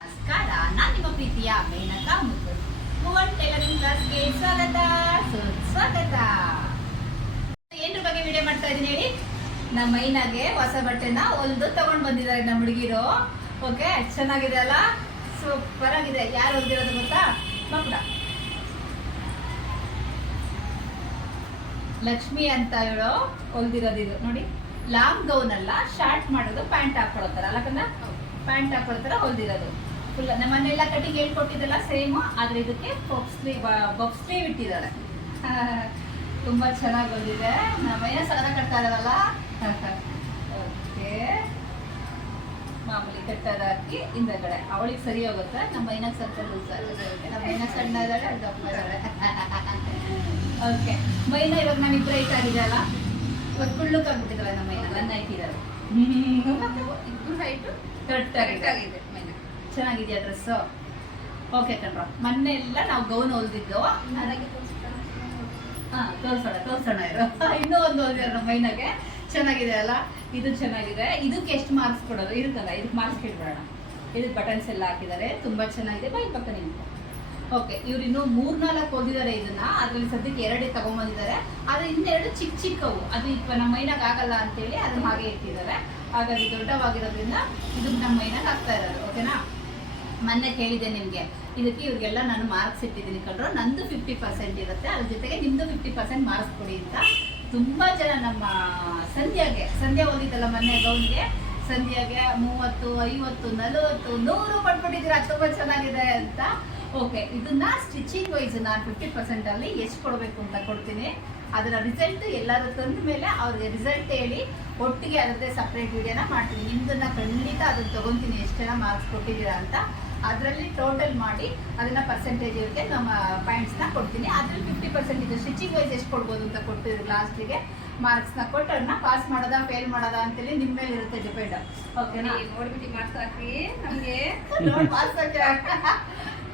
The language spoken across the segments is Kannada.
ನಮಸ್ಕಾರ, ನಾನು ನಿಮ್ಮ ಪ್ರೀತಿಯ ಮೇನಕಾ ಮುಕುಲ್ ಮೂವನ್ ಟೈಲರಿಂಗ್ ಕ್ಲಾಸ್ಗೆ ಸ್ವಾಗತ. ಸುಸ್ವಾಗತ ಏನ್ರ ಬಗ್ಗೆ ವಿಡಿಯೋ ಮಾಡ್ತಾ ಇದ್ದೀನಿ ಹೇಳಿ? ನಮ್ಮ ಮೈನಾಗೆ ಹೊಸ ಬಟ್ಟೆನ ಹೊಲ್ದು ತಗೊಂಡ್ ಬಂದಿದ್ದಾರೆ ನಮ್ಮ ಹುಡುಗಿರು. ಓಕೆ ಚೆನ್ನಾಗಿದೆ ಅಲ್ಲ? ಸೂಪರ್ ಆಗಿದೆ. ಯಾರು ಹೊಲ್ದಿರೋದು ಗೊತ್ತಾ? ಮಕ್ಕಳ. ಲಕ್ಷ್ಮಿ ಅಂತ ಹೇಳೋ ಹೊಲ್ದಿರೋದು ಇದು. ನೋಡಿ, ಲಾಂಗ್ ಗೌನ್ ಅಲ್ಲ ಶಾರ್ಟ್ ಮಾಡೋದು ಪ್ಯಾಂಟ್ ಹಾಕೊಳತ್ತಾರ ಅಲ್ಲ ಪ್ಯಾಂಟ್ ಪ್ಯಾಂಟ್ ಹಾಕೊಳ್ತಾರ ಹೊಲ್ದಿರೋದು. ಫುಲ್ ನಮ್ಮ ಮನೆಯೆಲ್ಲ ಕಟಿಂಗ್ ಹೇಳ್ಕೊಟ್ಟಿದ್ದಲ್ಲ ಸೇಮ್ ಆದ್ರೆ ಇದಕ್ಕೆ ಬಾಕ್ಸ್ ಸ್ಲೀವ್ ಬಾಕ್ಸ್ ಸ್ಲೀವ್ ಇಟ್ಟಿದ್ದಾರೆ. ತುಂಬಾ ಚೆನ್ನಾಗಿ ಬಂದಿದೆ ನಮ್ಮಯ್ಯ ಸಗದ ಕಟ್ತಾ ಇದಾರಲ್ಲ ಓಕೆ ಮಾಮೂಲಿ ಕಟ್ಟದ ಹಾಕಿ ಹಿಂದಗಡೆ ಅವಳಿಗೆ ಸರಿ ಹೋಗುತ್ತೆ ನಮ್ಮ ಮೈನಾಗ ಸ್ವಲ್ಪ ಲೂಸ್ ಆಗುತ್ತೆ ನಮ್ಮ ಮೈನ ಸಣ್ಣ ಇದ್ದಾಳೆ ದಪ್ಪ ಇದ್ದಾಳೆ ಓಕೆ ಮೈನ ಇವಾಗ ನಾವಿಬ್ಬರು ಐಟ್ ಆಗಿದೆ ಅಲ್ಲ ಇವಾಗ ಕುಳ್ಳುಕ್ ಆಗ್ಬಿಟ್ಟಿದ್ದಾಳೆ ನಮ್ಮ ಮೈನ. ನನ್ನ ಇಟ್ಟಿದ್ದಾರೆ ಇಬ್ರು ಹೈಟು ಕರೆಕ್ಟ್ ಆಗಿದೆ. ಮೈನ. ಚೆನ್ನಾಗಿದೆಯಾ ಡ್ರೆಸ್ ಓಕೆ ಕಣ್ರ. ಮೊನ್ನೆ ಎಲ್ಲ ನಾವು ಗೌನ್ ಹೊಲ್ದಿದ್ದು? ಹಾ ತೋರ್ಸೋಣ ತೋರ್ಸೋಣ ಇರೋ. ಇನ್ನೂ ಒಂದು ಹೊಲ್ದಿದ್ದಾರೆ ನಮ್ಮ ಮೈನಾಗೆ. ಚೆನ್ನಾಗಿದೆ ಅಲ್ಲ? ಇದು ಚೆನ್ನಾಗಿದೆ. ಇದಕ್ಕೆ ಎಷ್ಟು ಮಾರ್ಕ್ಸ್ ಕೊಡೋದು? ಇರುತ್ತಲ್ಲ ಇದಕ್ಕೆ ಮಾರ್ಕ್ಸ್ ಕೇಳ್ಬಿಡೋಣ ಇದಕ್ಕೆ ಬಟನ್ಸ್ ಎಲ್ಲ ಹಾಕಿದ್ದಾರೆ. ತುಂಬ ಚೆನ್ನಾಗಿದೆ. ಬೈ ಪಕ್ಕ ನಿಂತು ಓಕೆ ಇವ್ರು ಇನ್ನು ಮೂರ್ನಾಲ್ಕು ಓದಿದ್ದಾರೆ ಇದನ್ನ. ಅದ್ರಲ್ಲಿ ಸದ್ಯಕ್ಕೆ ಎರಡೇ ತಗೊಂಡ್ಬಂದಿದ್ದಾರೆ ಆದ್ರೆ ಇನ್ನೆರಡು ಚಿಕ್ಕ ಚಿಕ್ಕವು. ಅದು ಇಪ್ಪ ನಮ್ಮ ಮೈನಾಗ ಆಗಲ್ಲ ಅಂತೇಳಿ ಅದನ್ನ ಹಾಗೆ ಇಟ್ಟಿದ್ದಾರೆ. ಹಾಗಾಗಿ ದೊಡ್ಡವಾಗಿರೋದ್ರಿಂದ ಇದು ನಮ್ಮ ಮೈನಾಗ ಆಗ್ತಾ ಇರೋದು. ಓಕೆನಾ ಮೊನ್ನೆ ಕೇಳಿದೆ ನಿಮಗೆ. ಇದಕ್ಕೆ ಇವ್ರಿಗೆಲ್ಲ ನಾನು ಮಾರ್ಕ್ಸ್ ಇಟ್ಟಿದ್ದೀನಿ ಕಣ್ರು. ನಂದು ಫಿಫ್ಟಿ ಪರ್ಸೆಂಟ್ ಇರುತ್ತೆ. ಅದ್ರ ಜೊತೆಗೆ ನಿಮ್ದು ಫಿಫ್ಟಿ ಪರ್ಸೆಂಟ್ ಮಾರ್ಕ್ಸ್ ಕೊಡಿ ಅಂತ. ತುಂಬಾ ಜನ ನಮ್ಮ ಸಂಧ್ಯಾಗೆ, ಸಂಧ್ಯಾ ಓದಿದ್ದಲ್ಲ ಮೊನ್ನೆ ಗೌನ್ಗೆ ಸಂಧ್ಯಾಗೆ ಮೂವತ್ತು, ಐವತ್ತು, ನಲವತ್ತು, ನೂರು ಪಟ್ಬಿಟ್ಟಿದ್ದೀರಾ ತುಂಬಾ ಚೆನ್ನಾಗಿದೆ ಅಂತ. ಓಕೆ ಇದನ್ನ ಸ್ಟಿಚಿಂಗ್ ವೈಸ್ ನಾನು ಫಿಫ್ಟಿ ಪರ್ಸೆಂಟ್ ಅಲ್ಲಿ ಎಷ್ಟು ಕೊಡಬೇಕು ಅಂತ ಕೊಡ್ತೀನಿ. ಅದರ ರಿಸಲ್ಟ್ ಎಲ್ಲರೂ ತಂದ ಮೇಲೆ ಅವ್ರಿಗೆ ರಿಸಲ್ಟ್ ಹೇಳಿ ಒಟ್ಟಿಗೆ ಅದರದ್ದೇ ಸಪ್ರೇಟ್ ವಿಡಿಯೋನ ಮಾಡ್ತೀನಿ. ನಿಮ್ದನ್ನ ಖಂಡಿತ ಅದನ್ನ ತಗೊಂತೀನಿ, ಎಷ್ಟು ಜನ ಮಾರ್ಕ್ಸ್ ಕೊಟ್ಟಿದ್ದೀರಾ ಅಂತ. ಅದರಲ್ಲಿ ಟೋಟಲ್ ಮಾಡಿ ಅದನ್ನ ಪರ್ಸೆಂಟೇಜ್ ಇರುತ್ತೆ ನಮ್ಮ ಪಾಯಿಂಟ್ಸ್ನ ಕೊಡ್ತೀನಿ. ಅದ್ರಲ್ಲಿ ಪರ್ಸೆಂಟ್ ಇದು ಸ್ಟಿಚಿಂಗ್ ವೈಸ್ ಎಷ್ಟು ಕೊಡ್ಬೋದು ಅಂತ ಕೊಟ್ಟಿದ್ರು ಲಾಸ್ಟಿಗೆ ಮಾರ್ಕ್ಸ್ನ ಕೊಟ್ಟು ಅದನ್ನ ಪಾಸ್ ಮಾಡೋದಾ ಫೇಲ್ ಮಾಡೋದಾ ಅಂತೇಳಿ ನಿಮ್ಮ ಮೇಲೆ ಇರುತ್ತೆ ಡಿಪೆಂಡ್ ಓಕೆನಾ ನೋಡ್ಬಿಟ್ಟು ಹಾಕಿ ನಮಗೆ. ನೋಡಿ ಪಾಸ್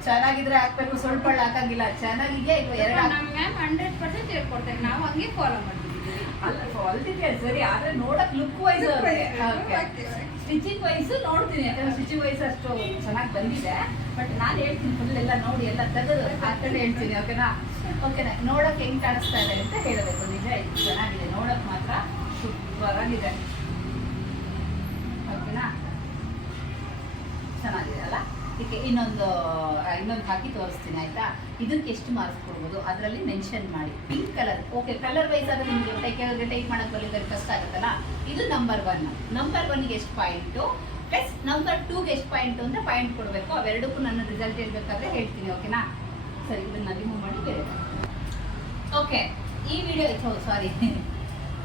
ಚೆನ್ನಾಗಿದ್ರೆ ಹಾಕ್ಬೇಕು ಸ್ವಲ್ಪ ಹಾಕಂಗಿಲ್ಲ. ಚೆನ್ನಾಗಿದೆಯಾ ಈಗ ಎರಡು ಮ್ಯಾಮ್ ಹಂಡ್ರೆಡ್ ಪರ್ಸೆಂಟ್ ಹೇಳ್ಕೊಡ್ತೇವೆ ನಾವು ಹಂಗೆ ಫಾಲೋ ಮಾಡ್ತಿದ್ದೀವಿ ಅಲ್ಲ ಸರಿ ಆದ್ರೆ ನೋಡಕ್ look wise okay stitching wise ನೋಡ್ತೀನಿ ಯಾಕಂದ್ರೆ ಸ್ಟಿಚಿಂಗ್ ವೈಸ್ ಅಷ್ಟು ಚೆನ್ನಾಗಿ ಬಂದಿದೆ. ಬಟ್ ನಾನು ಹೇಳ್ತೀನಿ ಫುಲ್ ಎಲ್ಲ ನೋಡಿ ಎಲ್ಲ ತೆಗೆದು ಹಾಕೊಂಡು ಹೇಳ್ತೀನಿ ಓಕೆನಾ ಓಕೆನಾ ನೋಡಕ್ ಹೆಂಗ್ ಕಾಣಿಸ್ತಾ ಇದೆ ಅಂತ ಹೇಳಬೇಕು. ನಿಜ ಚೆನ್ನಾಗಿದೆ. ನೋಡಕ್ ಮಾತ್ರ ಸೂಪರ್ ಆಗಿದೆ ಓಕೆನಾ ಚೆನ್ನಾಗಿದೆ ಅಲ್ಲ ಇದಕ್ಕೆ ಇನ್ನೊಂದು ಇನ್ನೊಂದು ಹಾಕಿ ತೋರಿಸ್ತೀನಿ ಆಯ್ತಾ? ಇದಕ್ಕೆ ಎಷ್ಟು ಮಾರ್ಕ್ಸ್ ಕೊಡ್ಬೋದು? ಅದರಲ್ಲಿ ಮೆನ್ಷನ್ ಮಾಡಿ. Pink colour okay colour wise ಆದ್ರೆ ನಿಮ್ಗೆ ಟೈಪ್ ಕೆಳಗೆ ಟೈಪ್ ಮಾಡಕ್ ಬರಲಿಕ್ಕೆ ಕಷ್ಟ ಆಗುತ್ತಲ್ಲ? ಇದು ನಂಬರ್ ಒನ್ ನಂಬರ್ ಒನ್ಗೆ ಎಷ್ಟು ಪಾಯಿಂಟು ಪ್ಲಸ್ ನಂಬರ್ ಟೂಗೆ ಎಷ್ಟು ಪಾಯಿಂಟ್ ಅಂದರೆ ಪಾಯಿಂಟ್ ಕೊಡಬೇಕು. ಅವೆರಡಕ್ಕೂ ನನ್ನ ರಿಸಲ್ಟ್ ಹೇಳ್ಬೇಕಾದ್ರೆ ಹೇಳ್ತೀನಿ ಓಕೆನಾ ಸರಿ ಇದನ್ನ ರಿಮೂವ್ ಮಾಡಿ ಬೇರೆ ಓಕೆ ಈ ವಿಡಿಯೋ ಸಾರಿ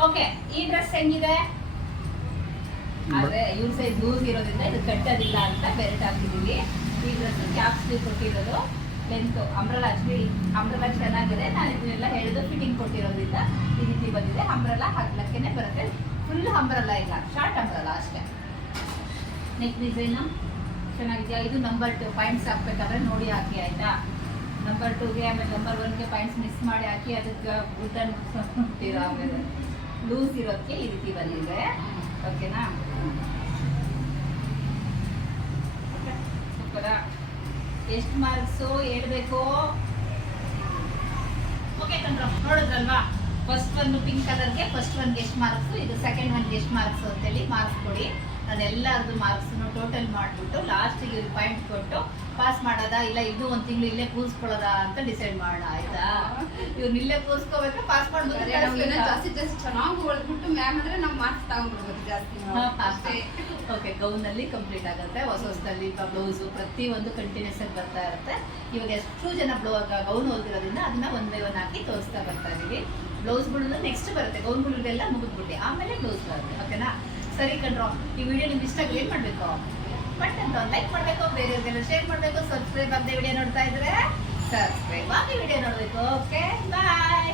ಓಕೆ ಈ ಡ್ರೆಸ್ ಹೆಂಗಿದೆ? ಆದ್ರೆ ಇವ್ರ ಸೈಜ್ ಲೂಸ್ ಇರೋದ್ರಿಂದ ಇದು ಕಟ್ಟೋದಿಲ್ಲ ಅಂತ ಬೆರೆಟ್ ಹಾಕಿದೀವಿ ಈ ಡ್ರೆಸ್ ಕ್ಯಾಪ್ ಸ್ಲೀವ್ ಕೊಟ್ಟಿರೋದು ಲೆಂತ್ ಅಂಬ್ರಲ್ಲ ಆಕ್ಚುಲಿ ಅಂಬ್ರಲ್ಲ ಚೆನ್ನಾಗಿದೆ. ನಾನು ಇದನ್ನೆಲ್ಲ ಹೇಳಿದ್ರು ಫಿಟ್ಟಿಂಗ್ ಕೊಟ್ಟಿರೋದ್ರಿಂದ ಈ ರೀತಿ ಬಂದಿದೆ. ಅಂಬ್ರಲ್ಲ ಹಾಕ್ಲಕ್ಕೇನೆ ಬರುತ್ತೆ. ಫುಲ್ ಅಂಬ್ರಲ್ಲ ಇಲ್ಲ. ಶಾರ್ಟ್ ಅಂಬ್ರಲ್ಲ ಅಷ್ಟೇ. ನೆಕ್ ಡಿಸೈನು ಚೆನ್ನಾಗಿದೆಯಾ? ಇದು ನಂಬರ್ ಟು ಪಾಯಿಂಟ್ಸ್ ಹಾಕ್ಬೇಕಾದ್ರೆ ನೋಡಿ ಹಾಕಿ, ಆಯ್ತಾ? ನಂಬರ್ ಟೂಗೆ ಆಮೇಲೆ ನಂಬರ್ ಒನ್ಗೆ ಪಾಯಿಂಟ್ಸ್ ಮಿಸ್ ಮಾಡಿ ಹಾಕಿ, ಅದಕ್ಕೆ ಗುಡ್ಡನ್ನು ಮುಟ್ಟಿರೋ ಆಮೇಲೆ ಲೂಸ್ ಇರೋಕ್ಕೆ ಈ ರೀತಿ ಬಂದಿದೆ. ಓಕೆನಾ ಸೂಪರಾ ಎಷ್ಟು ಮಾರ್ಕ್ಸು ಹೇಳ್ಬೇಕು? ಓಕೆ ಕಣ್ರ ನೋಡಿದ್ರಲ್ವಾ? ಫಸ್ಟ್ ಒಂದು ಪಿಂಕ್ ಕಲರ್ಗೆ ಫಸ್ಟ್ ಒನ್ಗೆ ಎಷ್ಟು ಮಾರ್ಕ್ಸು ಇದು ಸೆಕೆಂಡ್ ಒನ್ಗೆ ಎಷ್ಟು ಮಾರ್ಕ್ಸು ಅಂತೇಳಿ ಮಾರ್ಕ್ಸ್ ಕೊಡಿ. ಅದೆಲ್ಲರದ್ದು ಮಾರ್ಕ್ಸನ್ನು ಮಾರ್ಕ್ಸ್ನು ಟೋಟಲ್ ಮಾಡಿಬಿಟ್ಟು ಲಾಸ್ಟಿಗೆ ಇವ್ರು ಪಾಯಿಂಟ್ ಕೊಟ್ಟು ಪಾಸ್ ಮಾಡೋದಾ? ಇಲ್ಲ ಇದು ಒಂದು ತಿಂಗಳು ಇಲ್ಲೇ ಕೂರಿಸ್ಕೊಳ್ಳೋದಾ ಅಂತ ಡಿಸೈಡ್ ಮಾಡೋಣ ಆಯ್ತಾ? ಇವ್ರು ಇಲ್ಲೇ ಕೂಸ್ಕೋಬೇಕು ಪಾಸ್ ಮಾಡ್ಬೋದು ಜಾಸ್ತಿ ಜಾಸ್ತಿ ಚೆನ್ನಾಗಿ ಹೊಡೆದ್ಬಿಟ್ಟು ಮ್ಯಾಮ್ ಅಂದ್ರೆ ನಾವು ಮಾರ್ಕ್ಸ್ ತಗೊಂಡ್ಬಿಡ್ಬೋದು ಜಾಸ್ತಿ. ಓಕೆ ಗೌನಲ್ಲಿ ಕಂಪ್ಲೀಟ್ ಆಗುತ್ತೆ. ಹೊಸ ಹೊಸದಲ್ಲಿ ಬ್ಲೌಸು ಪ್ರತಿಯೊಂದು ಕಂಟಿನ್ಯೂಸ್ ಆಗಿ ಬರ್ತಾ ಇರುತ್ತೆ. ಇವಾಗ ಎಷ್ಟು ಜನ ಬ್ಲೌ ಗೌನ್ ಹೋಗಿರೋದ್ರಿಂದ ಅದನ್ನ ಒಂದ್ ಬೈ ಒನ್ ಹಾಕಿ ತೋರಿಸ್ತಾ ಬರ್ತಾ ಇದ್ದೀವಿ ಬ್ಲೌಸ್ಗಳನ್ನ ನೆಕ್ಸ್ಟ್ ಬರುತ್ತೆ. ಗೌನ್ಗಳೆಲ್ಲ ಮುಗಿದ್ಬಿಟ್ಟು ಆಮೇಲೆ ಬ್ಲೌಸ್ ಬರುತ್ತೆ. ಓಕೆನಾ ಸರಿ ಕಣ್ರೋ, ಈ ವಿಡಿಯೋ ನಿಮ್ಗೆ ಇಷ್ಟ ಆಗಿ ಏನ್ ಮಾಡಬೇಕು? ಬಟ್ ಅಂತ ಲೈಕ್ ಮಾಡಬೇಕು, ಬೇರೆಯವ್ರಿಗೆಲ್ಲ ಶೇರ್ ಮಾಡಬೇಕು ಸಬ್ಸ್ಕ್ರೈಬ್ ಆಗದೆ ವಿಡಿಯೋ ನೋಡ್ತಾ ಇದ್ರೆ ಸಬ್ಸ್ಕ್ರೈಬ್ ಆಗಿ ವಿಡಿಯೋ ನೋಡ್ಬೇಕು. ಓಕೆ ಬಾಯ್